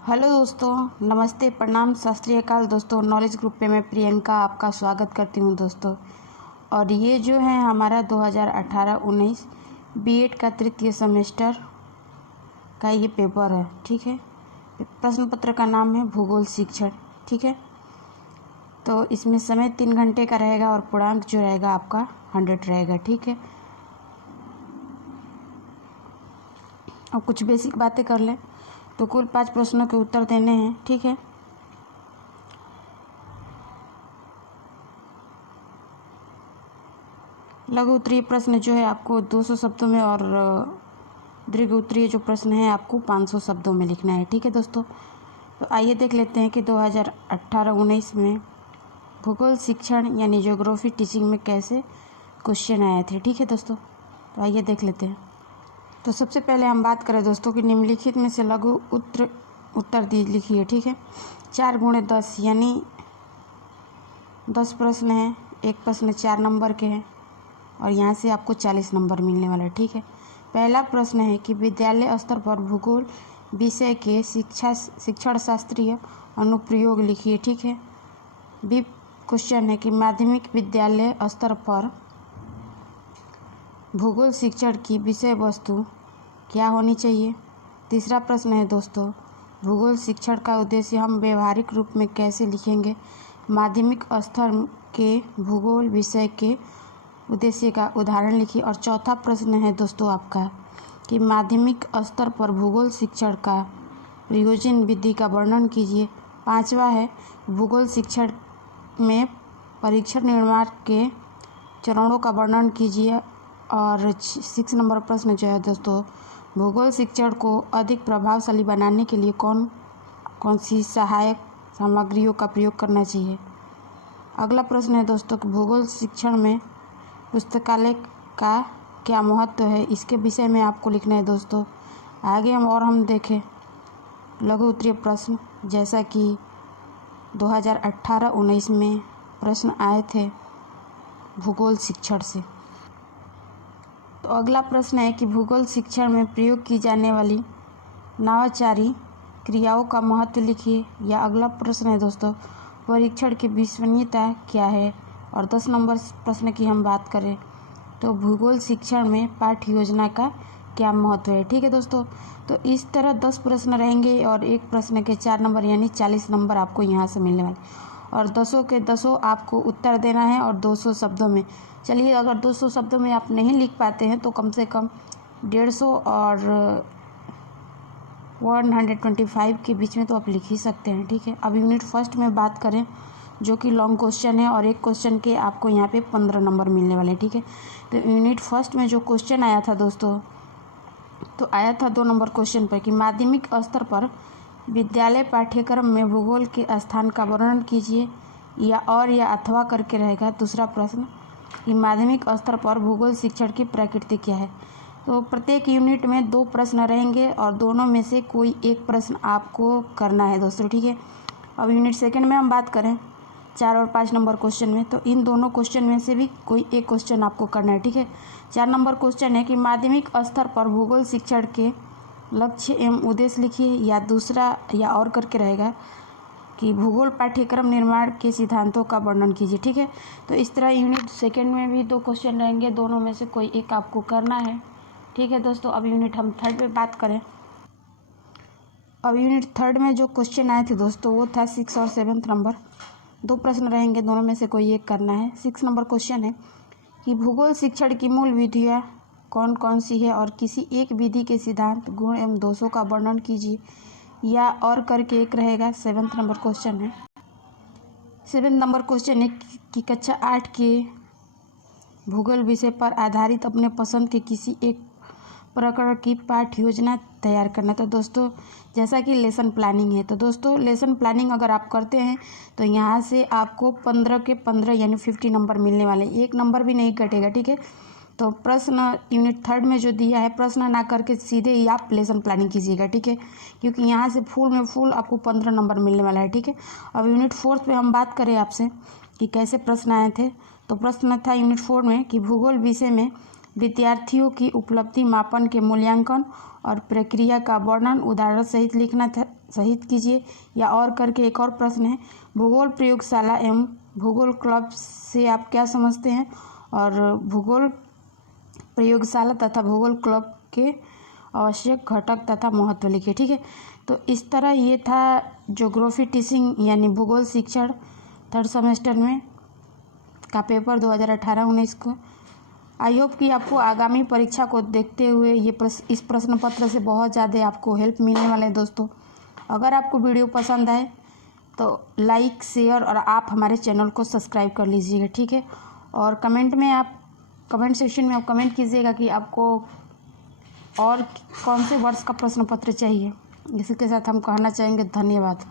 Hello दोस्तों, नमस्ते, प्रणाम, सत श्री अकाल दोस्तों। नॉलेज ग्रुप पे मैं प्रियंका आपका स्वागत करती हूँ दोस्तों। और ये जो है हमारा 2018-19 बीएड का तृतीय सेमेस्टर का ये पेपर है, ठीक है। प्रश्न पत्र का नाम है भूगोल शिक्षण, ठीक है। तो इसमें समय 3 घंटे का रहेगा और पूर्णांक जो रहेगा आपका 100 रहेगा, ठीक है। अब कुछ बेसिक बातें कर लें तो कुल 5 प्रश्नों के उत्तर देने हैं, ठीक है। लघु उत्तरीय प्रश्न जो है आपको 200 शब्दों में और दीर्घ उत्तरीय जो प्रश्न है आपको 500 शब्दों में लिखना है, ठीक है दोस्तों। तो आइए देख लेते हैं कि 2018-19 में भूगोल शिक्षण यानी ज्योग्राफी टीचिंग में कैसे क्वेश्चन आए थे, ठीक है दोस्तों। तो आइए देख लेते हैं। तो सबसे पहले हम बात करें दोस्तों कि निम्नलिखित में से लघु उत्तर लिखिए, ठीक है। 4 × 10 यानी 10 प्रश्न हैं। एक प्रश्न 4 नंबर के हैं और यहाँ से आपको 40 नंबर मिलने वाला है, ठीक है। पहला प्रश्न है कि विद्यालय स्तर पर भूगोल विषय के शिक्षण शास्त्रीय अनुप्रयोग लिखिए, ठीक है। बी क्वेश्चन है कि माध्यमिक विद्यालय स्तर पर भूगोल शिक्षण की विषय वस्तु क्या होनी चाहिए। तीसरा प्रश्न है दोस्तों, भूगोल शिक्षण का उद्देश्य हम व्यवहारिक रूप में कैसे लिखेंगे। माध्यमिक स्तर के भूगोल विषय के उद्देश्य का उदाहरण लिखिए। और चौथा प्रश्न है दोस्तों आपका कि माध्यमिक स्तर पर भूगोल शिक्षण का प्रयोजन विधि का वर्णन कीजिए। पांचवा है भूगोल शिक्षण में परीक्षण निर्माण के चरणों का वर्णन कीजिए। और 6 नंबर प्रश्न जो है दोस्तों, भूगोल शिक्षण को अधिक प्रभावशाली बनाने के लिए कौन कौन सी सहायक सामग्रियों का प्रयोग करना चाहिए। अगला प्रश्न है दोस्तों कि भूगोल शिक्षण में पुस्तकालय का क्या महत्व है, इसके विषय में आपको लिखना है दोस्तों। आगे हम देखें लघु उत्तरीय प्रश्न, जैसा कि 2018-19 में प्रश्न आए थे भूगोल शिक्षण से। तो अगला प्रश्न है कि भूगोल शिक्षण में प्रयोग की जाने वाली नवाचारी क्रियाओं का महत्व लिखिए। या अगला प्रश्न है दोस्तों, परीक्षण की विश्वसनीयता क्या है। और 10 नंबर प्रश्न की हम बात करें तो भूगोल शिक्षण में पाठ्य योजना का क्या महत्व है, ठीक है दोस्तों। तो इस तरह 10 प्रश्न रहेंगे और एक प्रश्न के 4 नंबर यानी 40 नंबर आपको यहाँ से मिलने वाले। और 10 के 10 आपको उत्तर देना है और 200 शब्दों में। चलिए, अगर 200 शब्दों में आप नहीं लिख पाते हैं तो कम से कम 150 और 125 के बीच में तो आप लिख ही सकते हैं, ठीक है। अब यूनिट फर्स्ट में बात करें जो कि लॉन्ग क्वेश्चन है और एक क्वेश्चन के आपको यहाँ पे 15 नंबर मिलने वाले, ठीक है। तो यूनिट फर्स्ट में जो क्वेश्चन आया था दोस्तों, तो आया था 2 नंबर क्वेश्चन पर कि माध्यमिक स्तर पर विद्यालय पाठ्यक्रम में भूगोल के स्थान का वर्णन कीजिए। या अथवा करके रहेगा दूसरा प्रश्न कि माध्यमिक स्तर पर भूगोल शिक्षण की प्रकृति क्या है। तो प्रत्येक यूनिट में 2 प्रश्न रहेंगे और दोनों में से कोई एक प्रश्न आपको करना है दोस्तों, ठीक है। अब यूनिट सेकंड में हम बात करें 4 और 5 नंबर क्वेश्चन में, तो इन दोनों क्वेश्चन में से भी कोई एक क्वेश्चन आपको करना है, ठीक है। 4 नंबर क्वेश्चन है कि माध्यमिक स्तर पर भूगोल शिक्षण के लक्ष्य एवं उद्देश्य लिखिए। या दूसरा या और करके रहेगा कि भूगोल पाठ्यक्रम निर्माण के सिद्धांतों का वर्णन कीजिए, ठीक है। तो इस तरह यूनिट सेकंड में भी 2 क्वेश्चन रहेंगे, दोनों में से कोई एक आपको करना है, ठीक है दोस्तों। अब यूनिट हम थर्ड पे बात करें। अब यूनिट थर्ड में जो क्वेश्चन आए थे दोस्तों वो था 6 और 7 नंबर। 2 प्रश्न रहेंगे, दोनों में से कोई एक करना है। 6 नंबर क्वेश्चन है कि भूगोल शिक्षण की मूल विधियाँ कौन कौन सी है और किसी एक विधि के सिद्धांत, गुण एवं दोषों का वर्णन कीजिए। या और करके एक रहेगा। 7 नंबर क्वेश्चन है। 7 नंबर क्वेश्चन है कि कक्षा 8 के भूगोल विषय पर आधारित अपने पसंद के किसी एक प्रकरण की पाठ्य योजना तैयार करना। तो दोस्तों जैसा कि लेसन प्लानिंग है, तो दोस्तों लेसन प्लानिंग अगर आप करते हैं तो यहाँ से आपको 15 के 15 यानी 50 नंबर मिलने वाले, 1 नंबर भी नहीं कटेगा, ठीक है। तो प्रश्न यूनिट थर्ड में जो दिया है, प्रश्न ना करके सीधे ही आप लेसन प्लानिंग कीजिएगा, ठीक है, क्योंकि यहाँ से फुल में फुल आपको 15 नंबर मिलने वाला है, ठीक है। अब यूनिट फोर्थ पे हम बात करें आपसे कि कैसे प्रश्न आए थे। तो प्रश्न था यूनिट 4 में कि भूगोल विषय में विद्यार्थियों की उपलब्धि मापन के मूल्यांकन और प्रक्रिया का वर्णन उदाहरण सहित सहित कीजिए। या और करके एक और प्रश्न है, भूगोल प्रयोगशाला एवं भूगोल क्लब से आप क्या समझते हैं, और भूगोल प्रयोगशाला तथा भूगोल क्लब के आवश्यक घटक तथा महत्व लिखिए। ठीक है, तो इस तरह ये था ज्योग्राफी टीचिंग यानी भूगोल शिक्षण थर्ड सेमेस्टर में का पेपर 2018-19 को। आई होप कि आपको आगामी परीक्षा को देखते हुए इस प्रश्न पत्र से बहुत ज़्यादा आपको हेल्प मिलने वाले हैं दोस्तों। अगर आपको वीडियो पसंद आए तो लाइक शेयर और आप हमारे चैनल को सब्सक्राइब कर लीजिएगा। ठीक है, और कमेंट सेक्शन में आप कमेंट कीजिएगा कि आपको और कौन से वर्ष का प्रश्न पत्र चाहिए। इसी के साथ हम कहना चाहेंगे धन्यवाद।